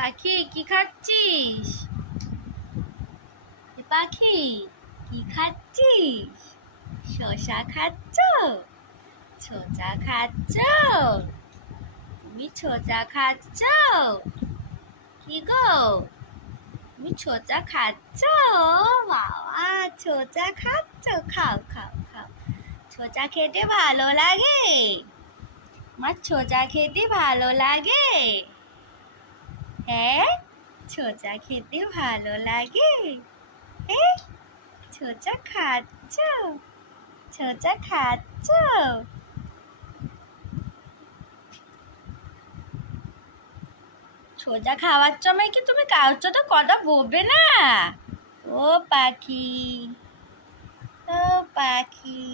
পাখি কি খাচ্ছিস? পাখি কি খাচ্ছিস? শসা খাচ্ছ? ছোচা খাচ্ছ? তুমি ছোচা খাচ্ছ? কি গো, তুমি ছোচা খাচ্ছ? বাবা, ছোচা খাচ্ছ? খাও খাও খাও। ছোচা খেতে ভালো লাগে? আমার ছোচা খেতে ভালো লাগে? হ্যাঁ, ছোচা খেতে ভালো লাগে? হ্যাঁ, ছোচা খাচ্ছ? ছোচা খাচ্ছ? ছোচা খাওয়াচ্ছ আমায় কি? তুমি কাউচ্ছ তো কথা বলবে না? ও পাখি, ও পাখি।